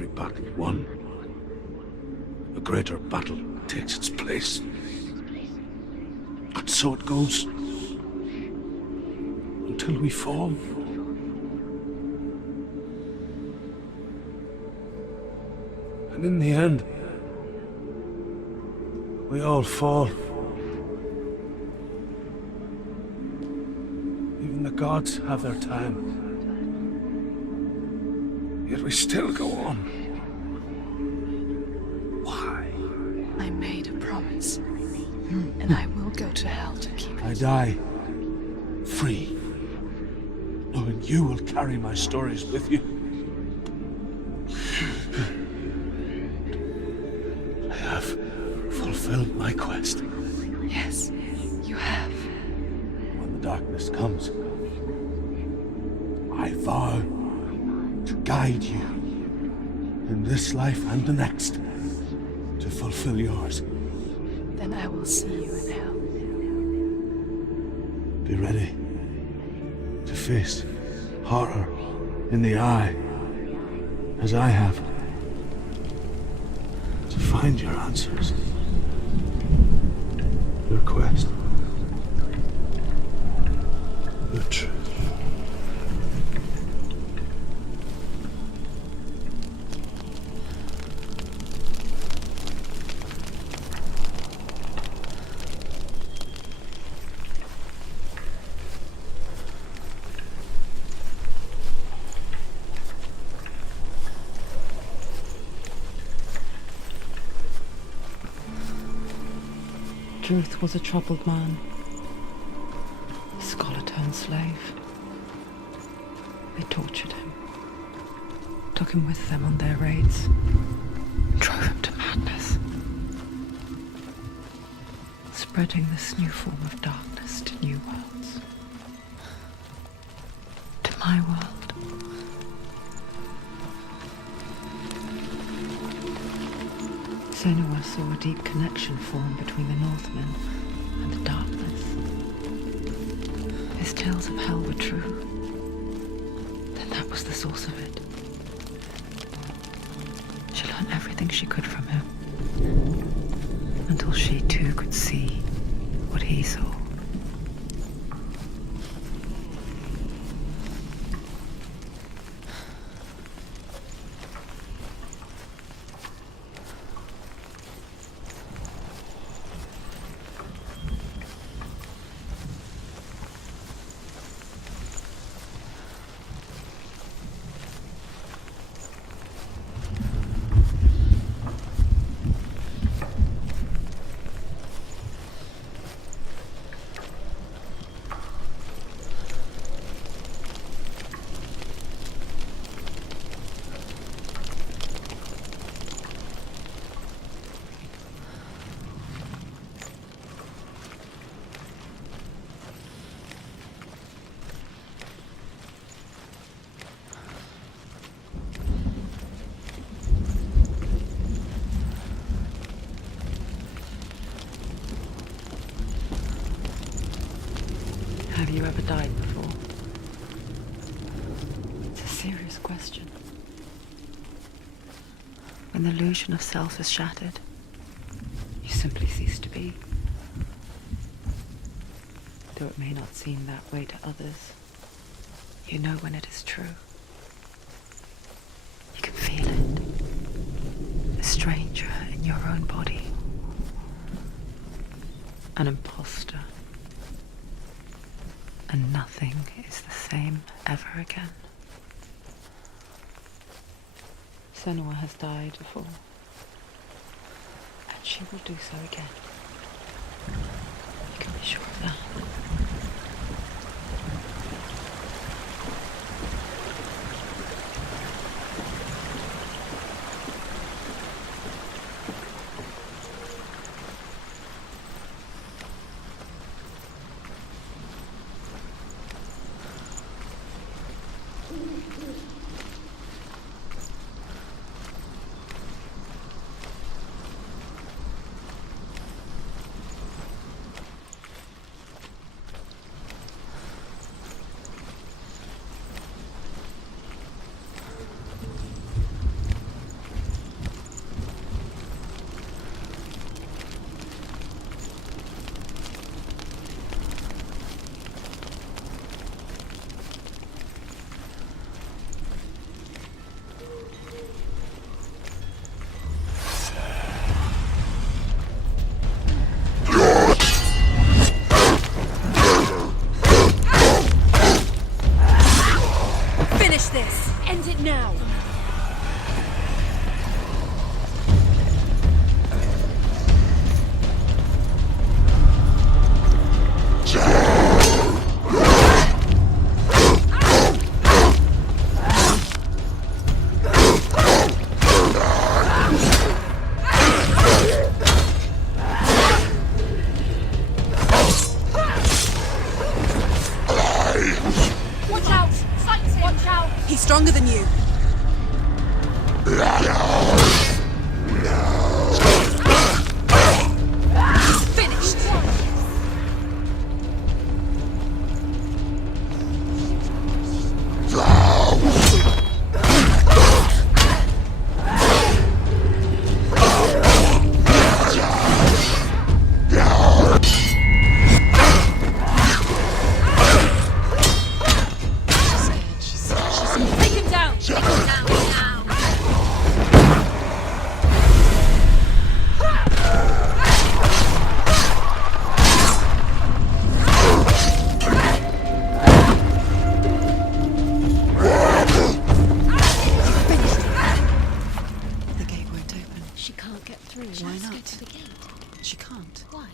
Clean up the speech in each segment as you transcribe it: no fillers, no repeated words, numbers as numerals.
every battle won, a greater battle takes its place. And so it goes. Until we fall. And in the end, we all fall. Even the gods have their time. Yet we still go on. Why? I made a promise. And I will go to hell to keep it. I die free, knowing you will carry my stories with you. I have fulfilled my quest. Yes, you have. When the darkness comes, I vow to guide you in this life and the next to fulfill yours. Then I will see you in hell. Be ready to face horror in the eye, as I have, to find your answers, your quest, the truth. Truth was a troubled man, a scholar turned slave. They tortured him, took him with them on their raids, drove him to madness, spreading this new form of darkness to new worlds, to my world. Senua saw a deep connection form between the Northmen and the darkness. His tales of hell were true. Then that was the source of it. She learned everything she could from him, until she too could see what he saw. Have you ever died before? It's a serious question. When the illusion of self is shattered, you simply cease to be. Though it may not seem that way to others, you know when it is true. You can feel it. A stranger in your own body. An imposter. And nothing is the same ever again. Senua has died before, and she will do so again. You can be sure of that. get through. Why Let's not? go to the gate. She can't. Why?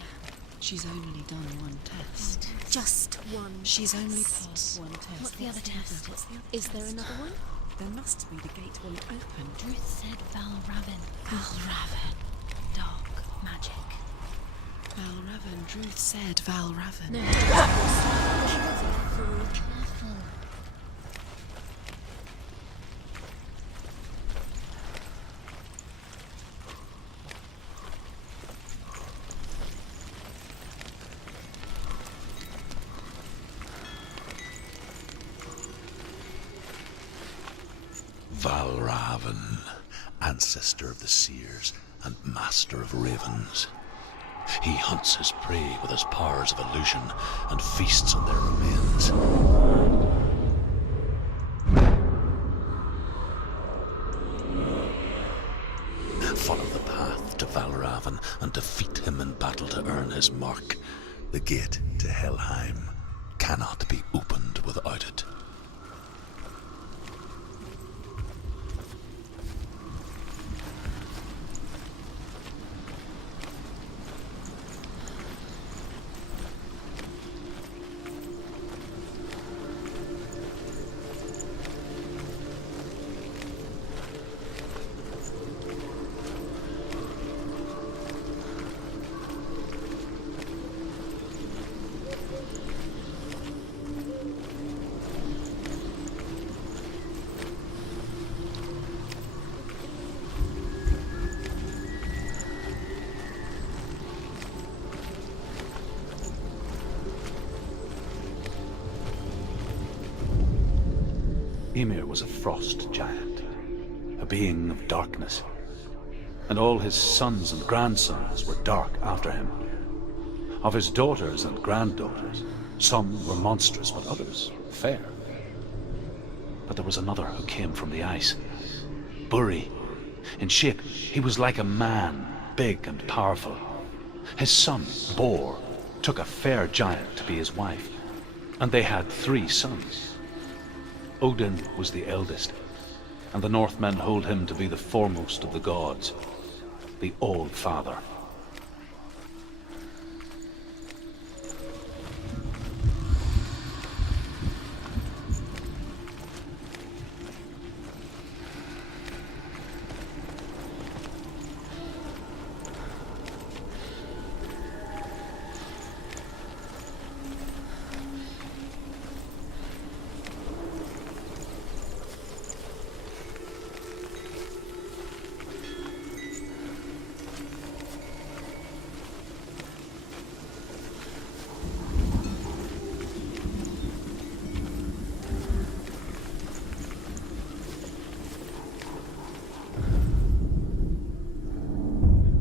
She's only done one test. Just one. She's only passed one test. What's the other test? Is there another one? There must be. The gate won't open. Druth said Valravan. Valravan. Dark magic. Valravan. Druth said Valravan. No. Careful. Careful. Valravan, ancestor of the seers and master of ravens. He hunts his prey with his powers of illusion and feasts on their remains. Follow the path to Valravan and defeat him in battle to earn his mark. The gate to Helheim cannot be opened without it. Ymir was a frost giant, a being of darkness, and all his sons and grandsons were dark after him. Of his daughters and granddaughters, some were monstrous, but others fair. But there was another who came from the ice, Buri. In shape, he was like a man, big and powerful. His son, Bor, took a fair giant to be his wife, and they had 3 sons. Odin was the eldest, and the Northmen hold him to be the foremost of the gods, the All-Father.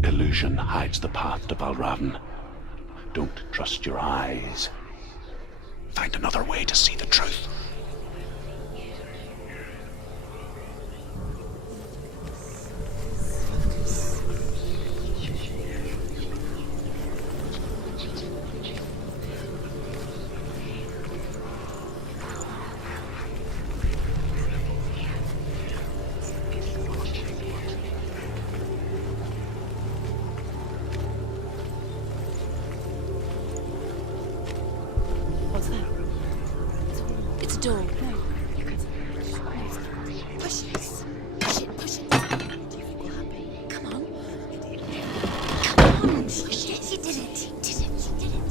Illusion hides the path to Valravan. Don't trust your eyes. Find another way to see the truth. What's that? It's a door. No. You can push it. Push it. Push it. Do you think we're happy? Come on. Come on. Push it. You did it. You did it. You did it.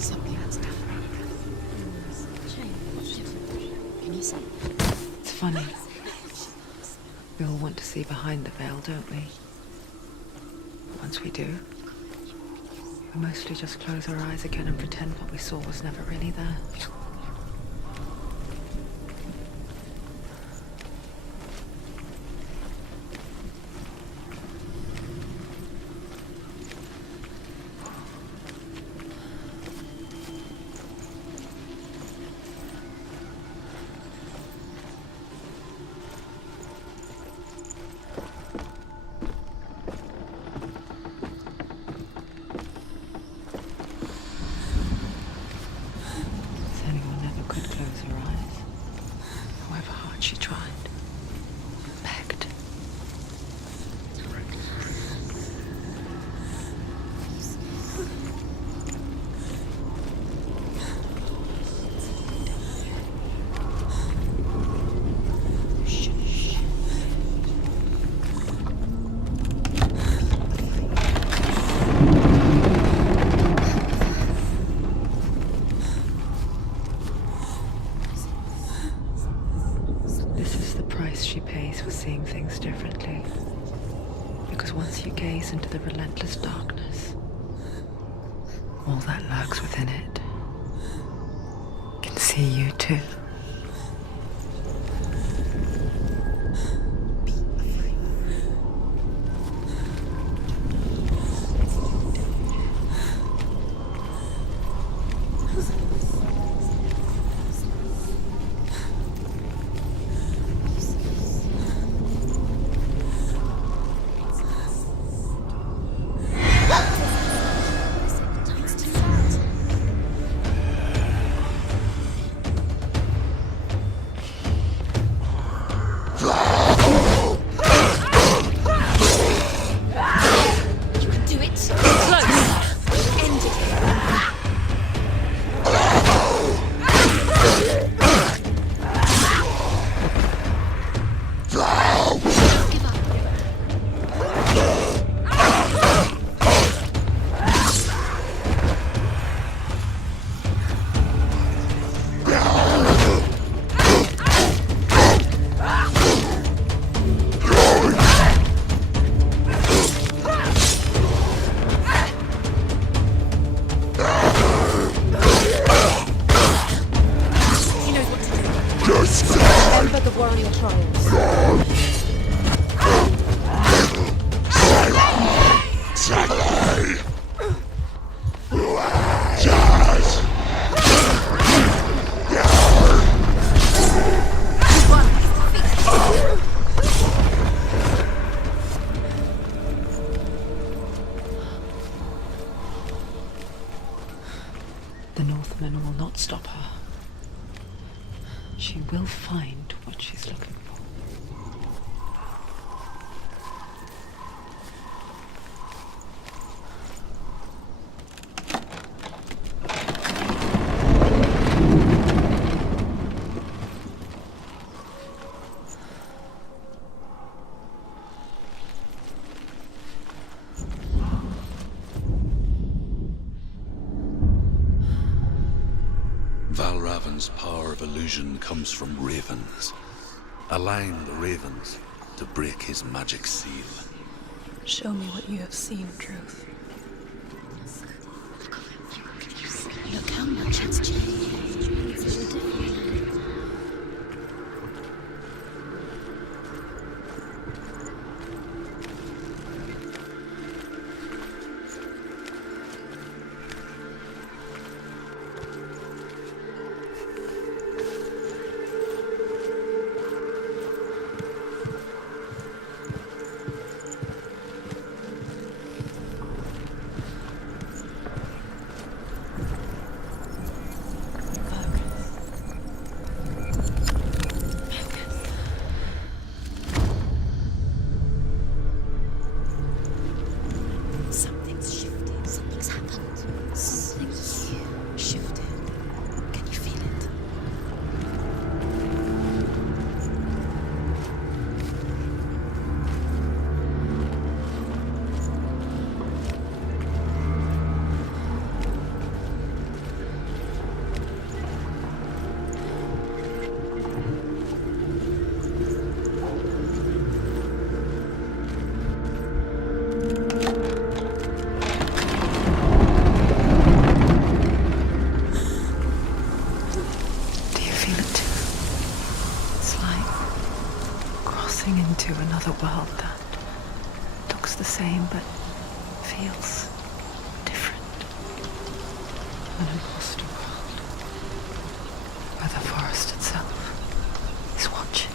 Something that's different. Can you see? It's funny. We all want to see behind the veil, don't we? Once we do, we mostly just close our eyes again and pretend what we saw was never really there. she tried. Begged. This is the price she pays for seeing things differently. Because once you gaze into the relentless darkness, all that lurks within it can see you too. Remember the warrior trials. The Northmen will not stop her. She will find what she's looking for. Valravan's power of illusion comes from ravens. Align the ravens to break his magic seal. Show me what you have seen, Truth. Look how much it's changed. So different. Something's shifted. Something's happened. Something's shifted. Can you feel it? Do you feel it too? It's like crossing into another world that looks the same but feels different. An imposter world where the forest itself is watching.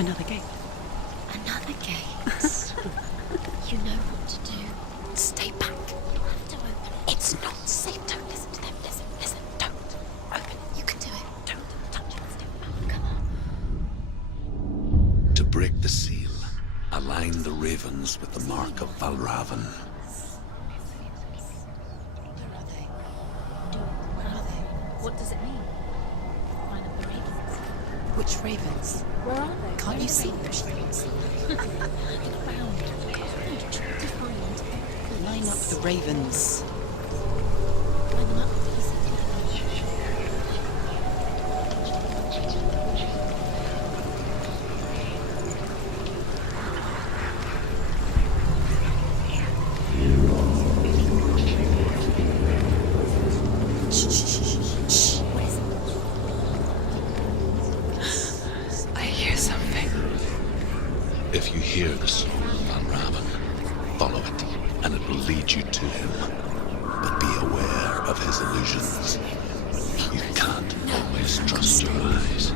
Another gate. Another gate. You know what to do. Stay back. Don't open it. It's not safe. Don't listen to them. Listen. Don't open it. You can do it. Don't touch it. Stay back. Come on. To break the seal, align the ravens with the mark of Valravn. Where are they? Where are they? What does it mean? Line up the ravens. Which ravens? Where are they? Can't you see them? Look around. To find. Line up the ravens. Line them up. I hear something. If you hear the song of Valravn, follow it, and it will lead you to him. But be aware of his illusions. You can't always trust your eyes.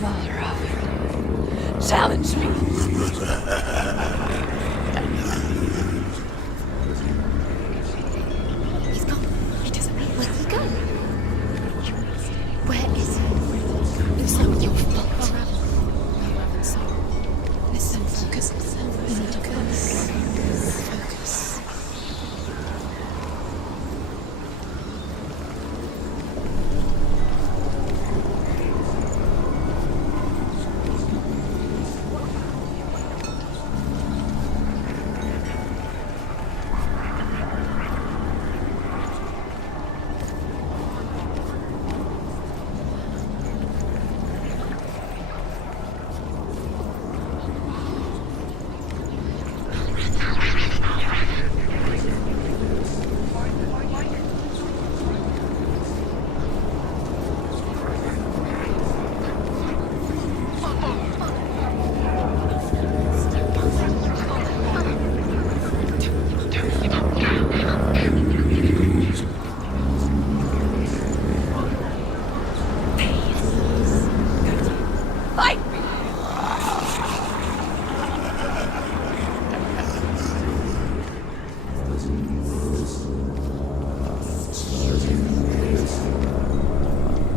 Valravn, challenge me. He's gone. He doesn't mean. Where's he gone? Where is he? It's not your fault. Listen, focus. Focus.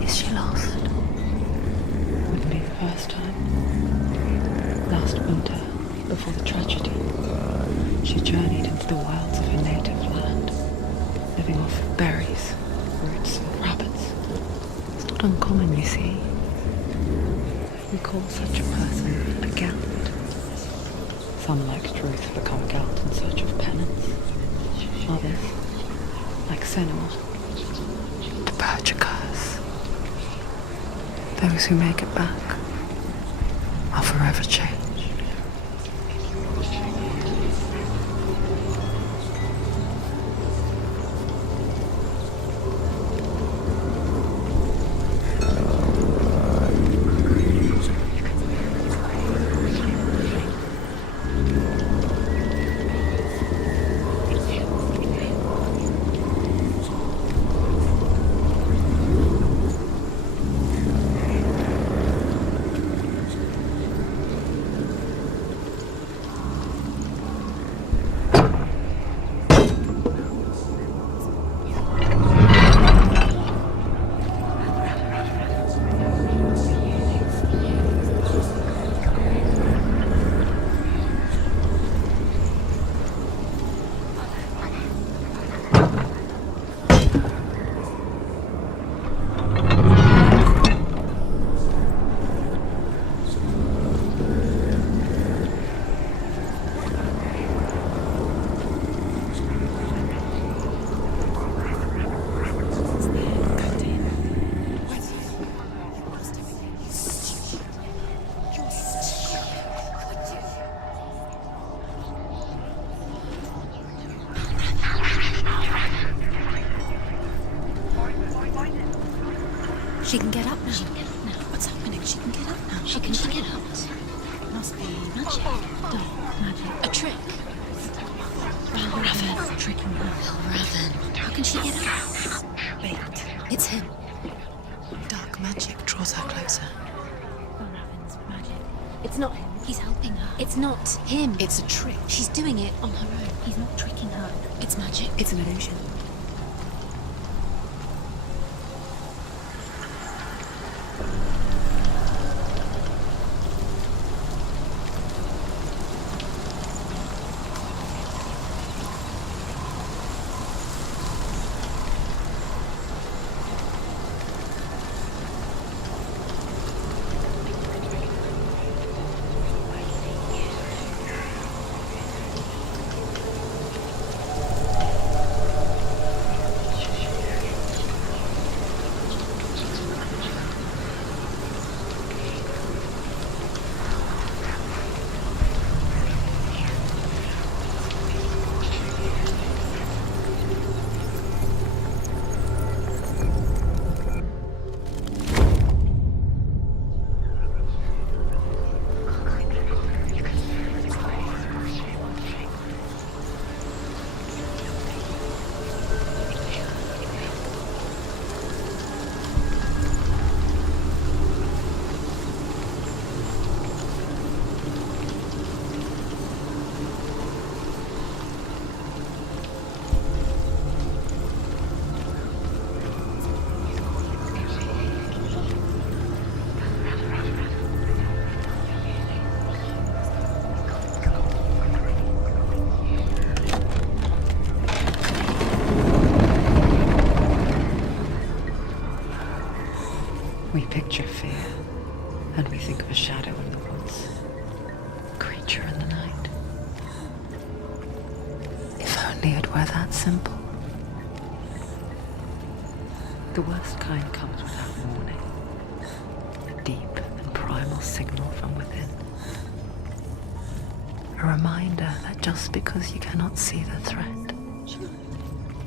Is she lost? Wouldn't be the first time. Last winter, before the tragedy, she journeyed into the wilds of her native land, living off berries, roots, and rabbits. It's not uncommon, you see. We call such a person a Gelt. Some, like Truth, become Gelt in search of penance. Others, like Senua, to purge a curse. Those who make it back are forever changed. She can get up now. What's happening? She can get up now. How can she get out? Must be magic. Magic. A trick. Valravn. Tricking her. Valravn. How can she get out? Wait. It's him. Dark magic draws her closer. Raven's magic. It's not him. He's helping her. It's not him. It's a trick. She's doing it on her own. He's not tricking her. It's magic. It's an illusion. We picture fear, and we think of a shadow in the woods, a creature in the night. If only it were that simple. The worst kind comes without warning, a deep and primal signal from within. A reminder that just because you cannot see the threat,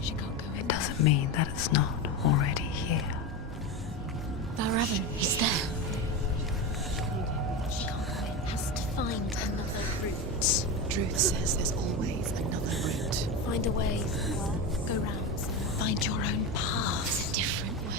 She can't go in. it doesn't mean that it's not already here. Raven, he's there. She can't go in. Has to find another route. Druth says there's always another route. Find a way. Go round. Find your own path. It's a different way.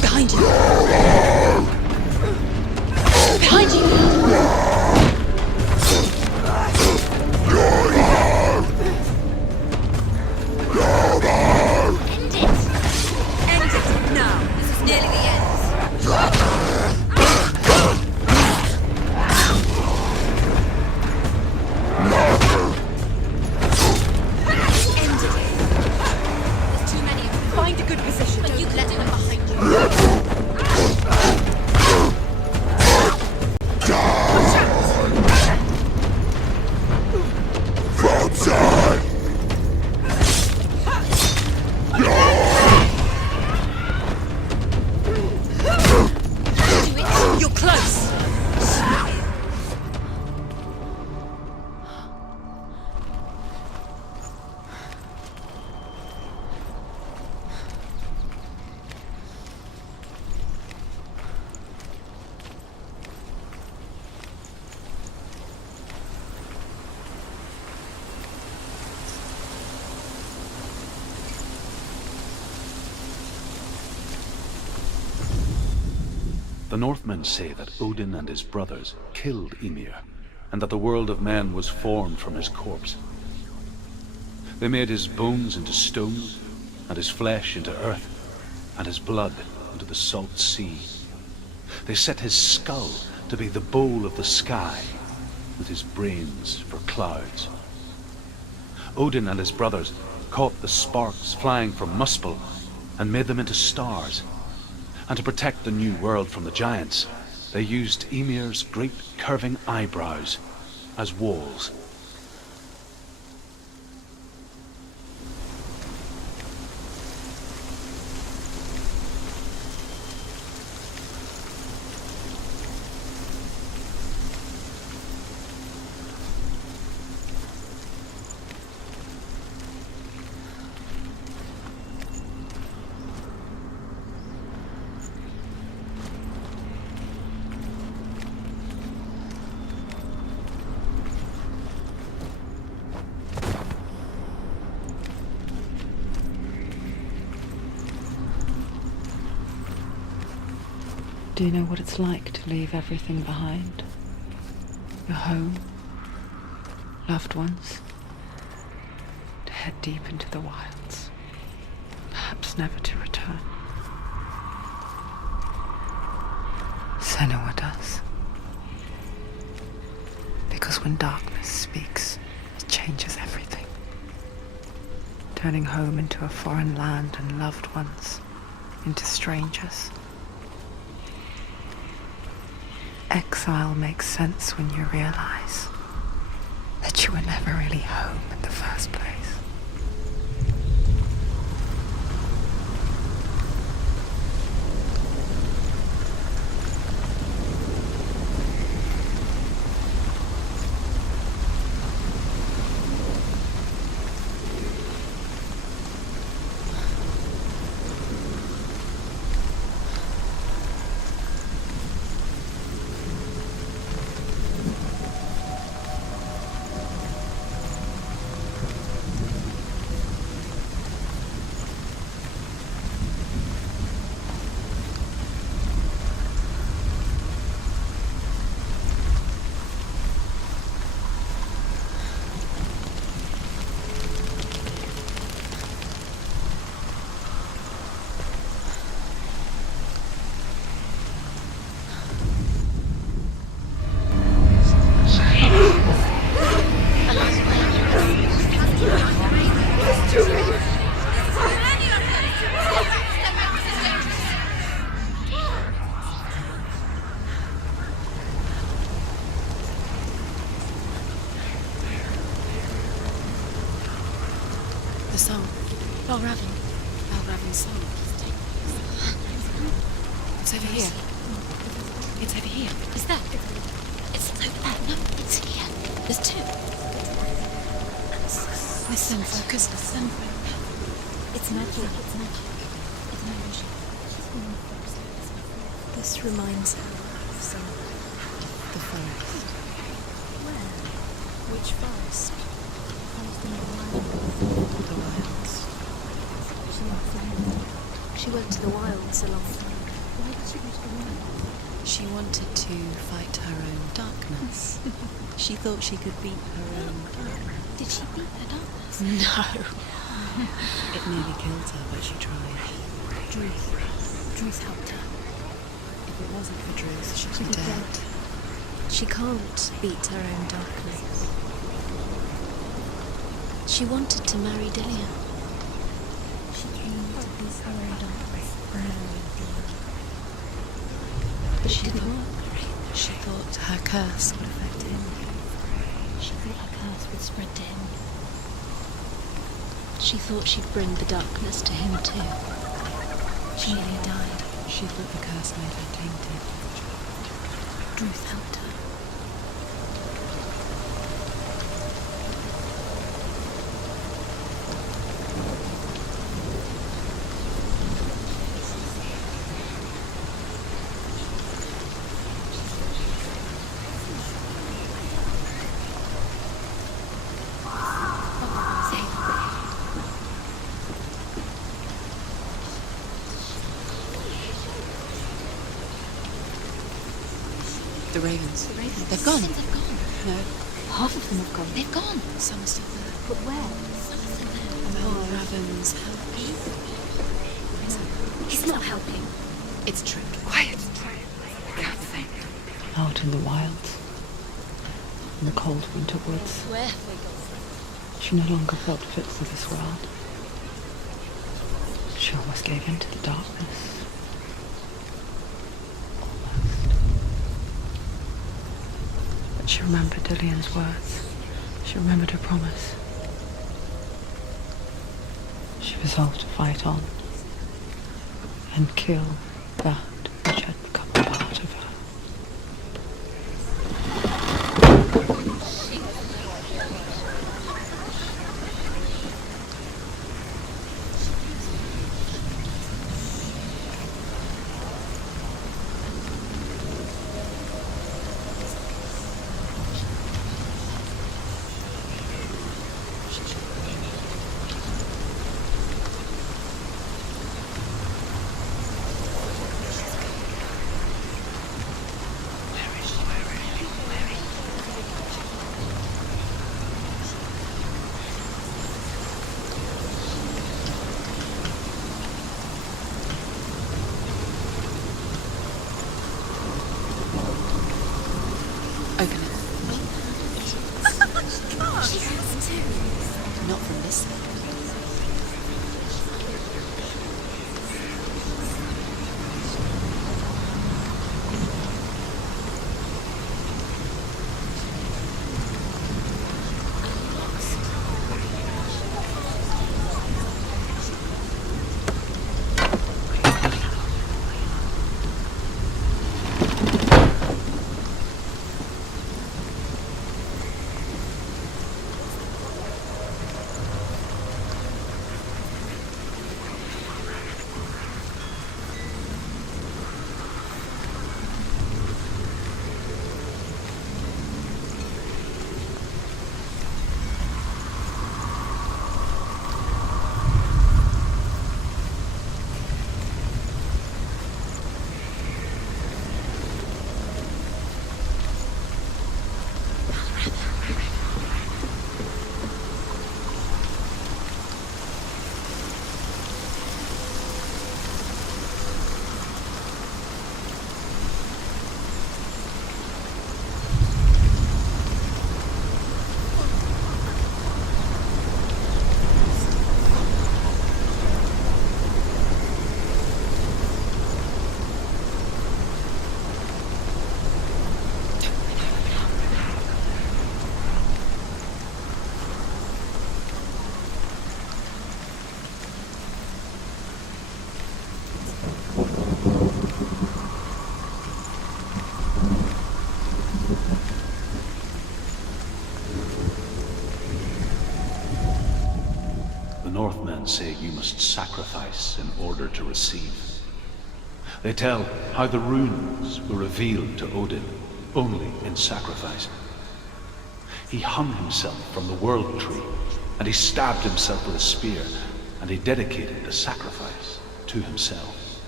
Behind you. Behind you! End it! End it now! This is nearly the end. End it. There's too many of them. Find a good position. But you let them behind you. You're close. The Northmen say that Odin and his brothers killed Ymir, and that the world of men was formed from his corpse. They made his bones into stone, and his flesh into earth, and his blood into the salt sea. They set his skull to be the bowl of the sky, with his brains for clouds. Odin and his brothers caught the sparks flying from Muspel and made them into stars. And to protect the new world from the giants, they used Ymir's great curving eyebrows as walls. Do you know what it's like to leave everything behind? Your home, loved ones, to head deep into the wilds, perhaps never to return. Senua does. Because when darkness speaks, it changes everything. Turning home into a foreign land and loved ones into strangers. Exile makes sense when you realize that you were never really home in the first place. The song. Balraven's song. It's over here. It's over here. Is that? It's over there. No, it's here. There's two. Listen, focus, listen. It's magic. It's magic. It's magic. This reminds her of some. The forest. Where? Which forest? The wilds. She went to the wilds a long time. Why did she go to the wilds? She wanted to fight her own darkness. She thought she could beat her own darkness. Did she beat her darkness? No. It nearly killed her, but she tried. Druth helped her. If it wasn't for Druth, she'd be dead. She can't beat her own darkness. She wanted to marry Delia. She came to beat her own darkness. But she didn't work. She thought her curse would affect him. She thought her curse would spread to him. She thought she'd bring the darkness to him too. She nearly died. She thought the curse made her tainted. Druth helped her. The ravens. They've gone. They've gone. No. Half of them have gone. They've gone. Some are still there. But where? Some are still there. Raven's helping. He's not helping. It's true. Quiet. I can't think. Out in the wilds. In the cold winter woods. Where have we gone? She no longer felt fit for this world. She almost gave in to the darkness. Almost. But she remembered Dillian's words. She remembered her promise. She resolved to fight on and kill that which had become a part of her. Open it. She has to. Not from this side. Northmen say you must sacrifice in order to receive. They tell how the runes were revealed to Odin only in sacrifice. He hung himself from the world tree, and he stabbed himself with a spear, and he dedicated the sacrifice to himself.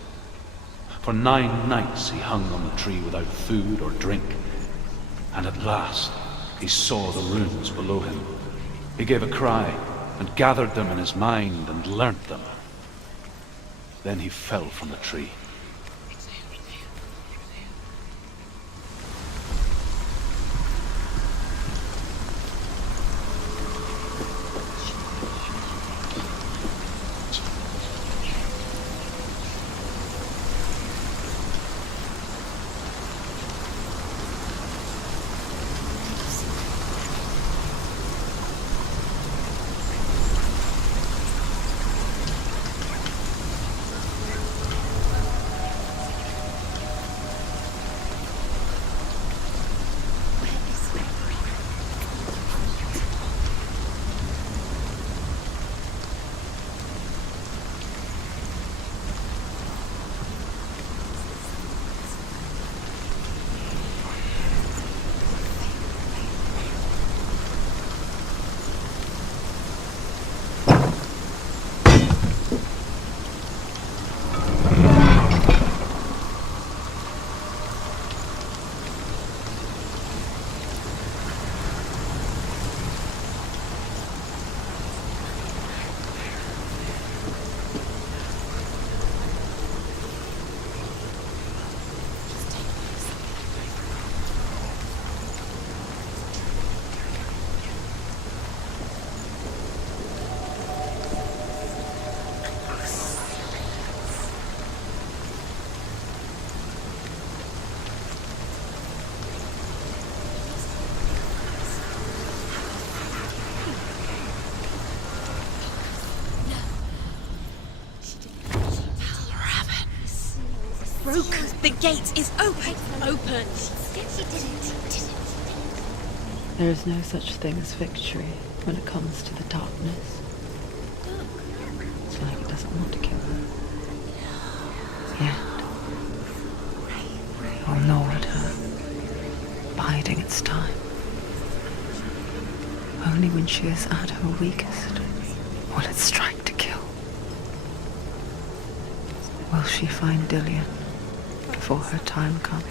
For 9 nights he hung on the tree without food or drink, and at last he saw the runes below him. He gave a cry, and gathered them in his mind and learnt them. Then he fell from the tree. broken. The gate is open. Open. She did it. There is no such thing as victory when it comes to the darkness. It's like it doesn't want to kill her. Yet, it will gnaw at her, biding its time. Only when she is at her weakest will it strike to kill. Will she find Dillion before her time comes?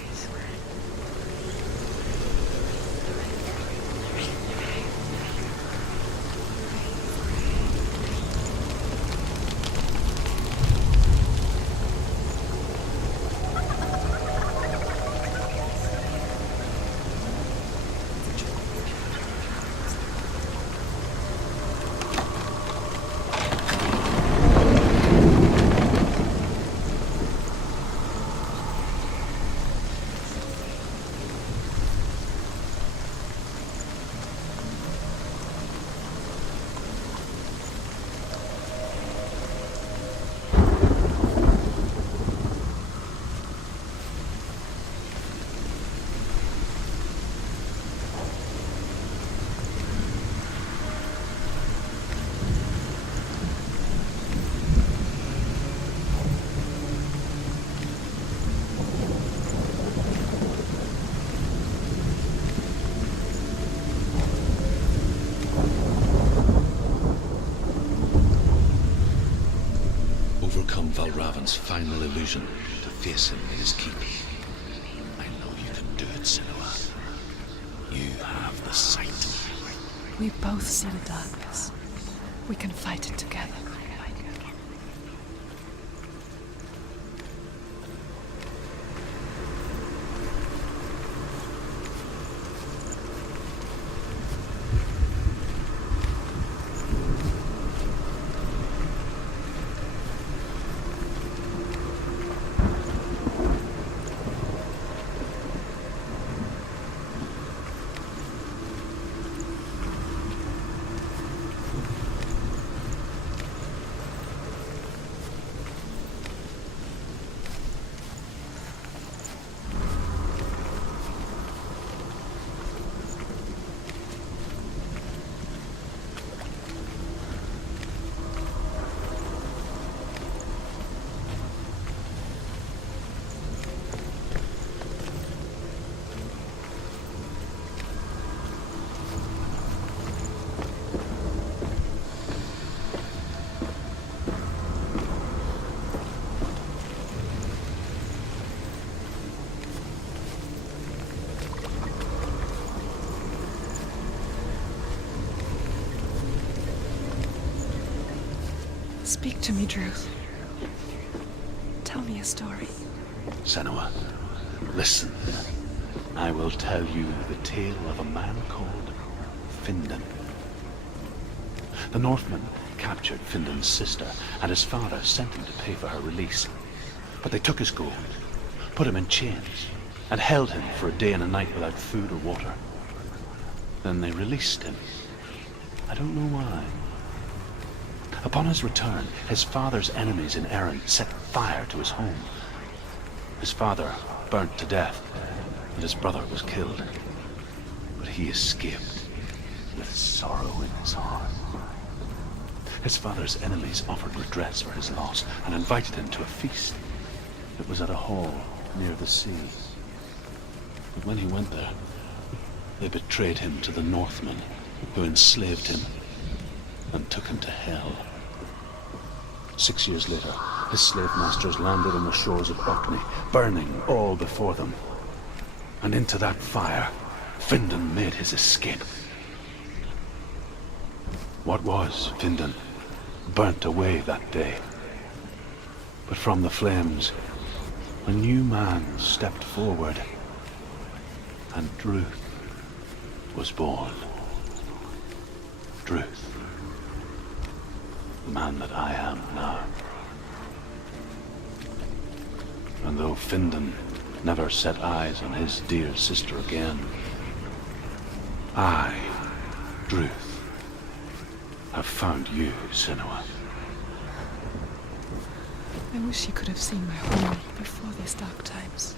Overcome Valravan's final illusion to face him in his keep. I know you can do it, Senua. You have the sight. We both see the darkness. We can fight it together. Speak to me, Druth. Tell me a story. Senua, listen. I will tell you the tale of a man called Findan. The Northmen captured Findan's sister, and his father sent him to pay for her release. But they took his gold, put him in chains, and held him for a day and a night without food or water. Then they released him. I don't know why. Upon his return, his father's enemies in Erin set fire to his home. His father burnt to death, and his brother was killed. But he escaped with sorrow in his heart. His father's enemies offered redress for his loss and invited him to a feast. It was at a hall near the sea. But when he went there, they betrayed him to the Northmen, who enslaved him and took him to Hell. 6 years later, his slave masters landed on the shores of Orkney, burning all before them. And into that fire, Findan made his escape. What was Findan burnt away that day. But from the flames, a new man stepped forward, and Druth was born. Druth. The man that I am now. And though Findan never set eyes on his dear sister again, I, Druth, have found you, Senua. I wish you could have seen my home before these dark times.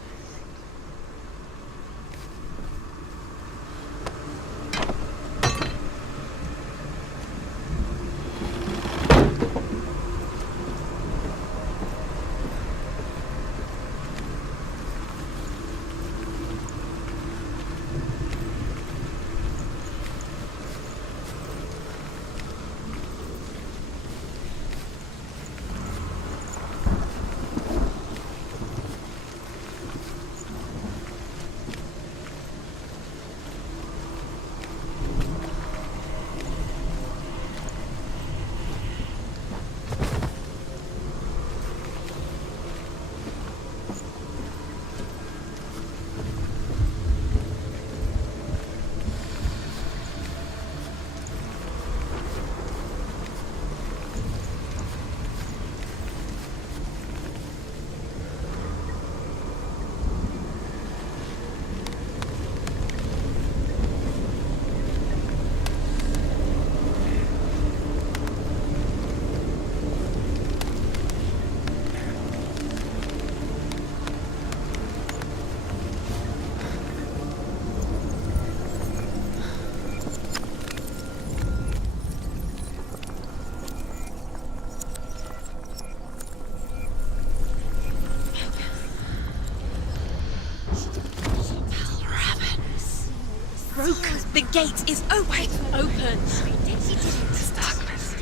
Broken. The gate is open. Open. This darkness.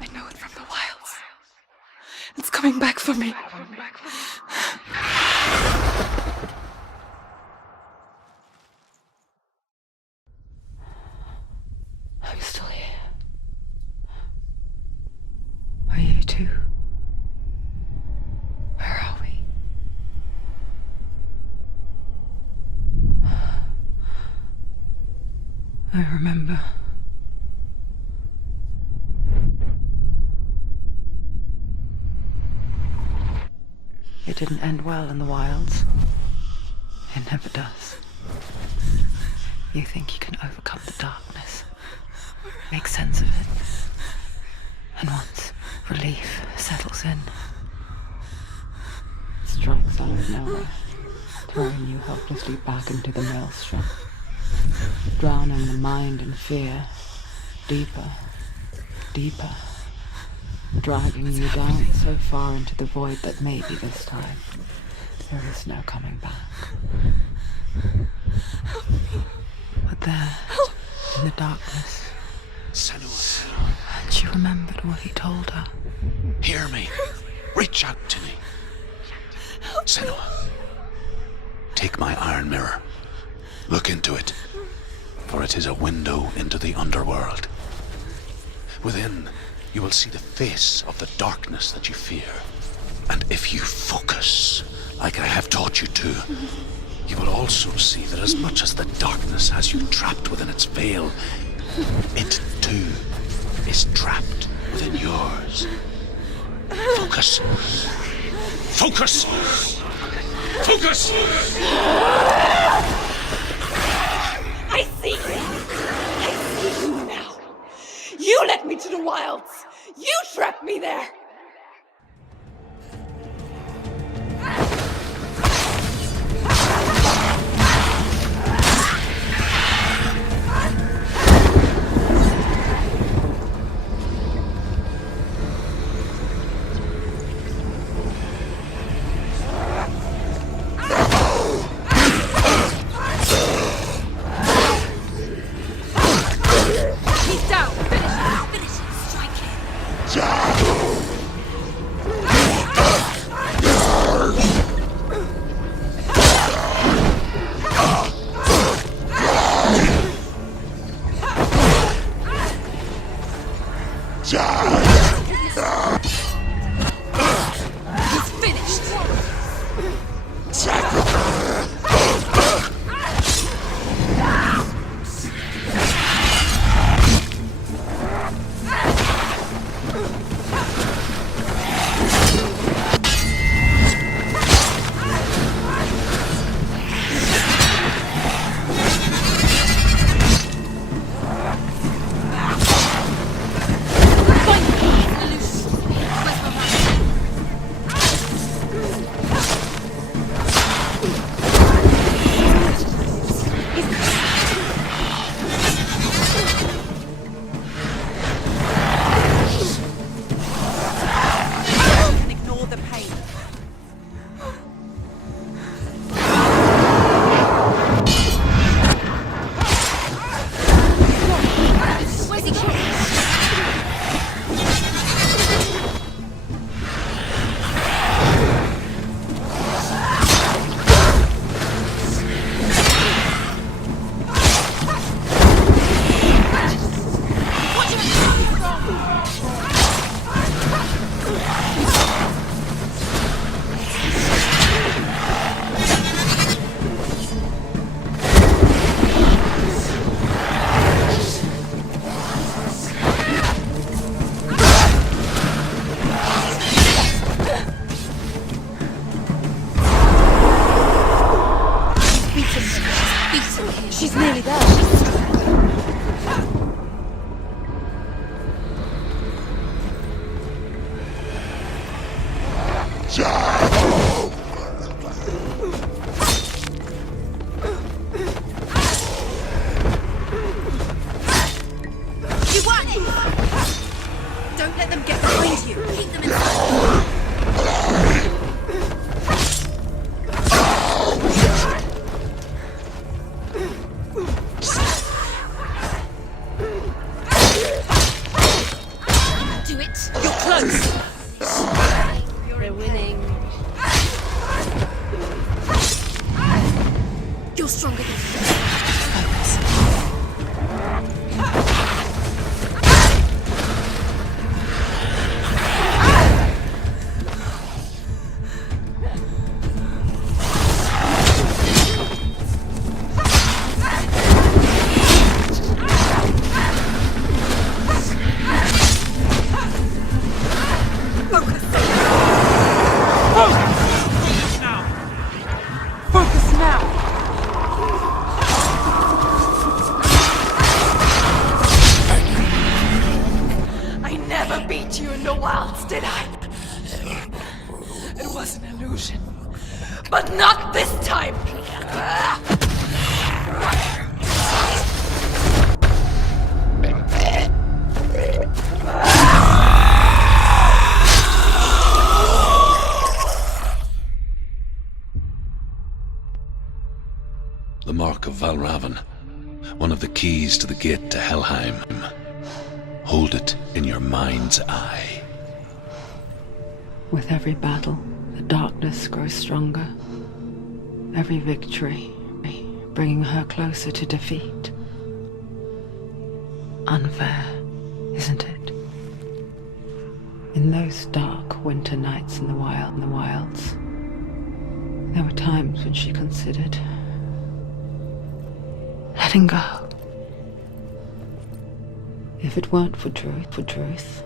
I know it from the wilds. It's coming back for me. I'm still here. Are you too? Where are we? I remember. It didn't end well in the wilds. It never does. You think you can overcome the darkness, make sense of it, and once relief settles in, it strikes out of nowhere, throwing you helplessly back into the maelstrom, drowning the mind in fear, deeper, deeper, dragging you down so far into the void that maybe this time there is no coming back. But there, in the darkness, Senua, and she remembered what he told her. hear me. Reach out to me. Senua, take my iron mirror. Look into it, for it is a window into the underworld. Within, you will see the face of the darkness that you fear. And if you focus, like I have taught you to, you will also see that as much as the darkness has you trapped within its veil, it too is trapped within yours. Focus. Focus! Focus! I see you. I see you now. You led me to the wilds. You trapped me there. He's down. Finish him. Strike him. He's finished. Don't let them get behind you. Keep them inside. Do it. You're close. You're winning. You're stronger than you. But not this time! The Mark of Valravn, one of the keys to the gate to Helheim. Hold it in your mind's eye. With every battle, the darkness grows stronger. Every victory, bringing her closer to defeat. Unfair, isn't it? In those dark winter nights in the wilds, there were times when she considered letting go. If it weren't for truth,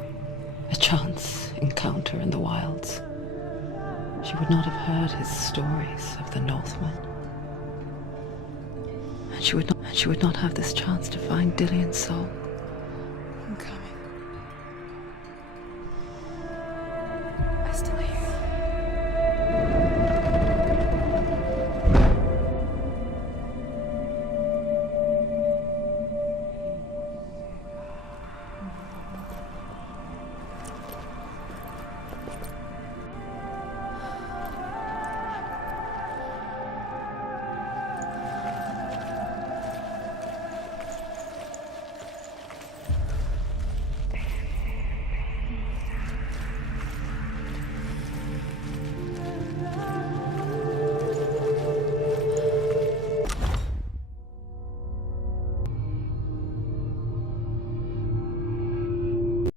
a chance encounter in the wilds, she would not have heard his stories of the Northmen. And she would not have this chance to find Dillion's soul.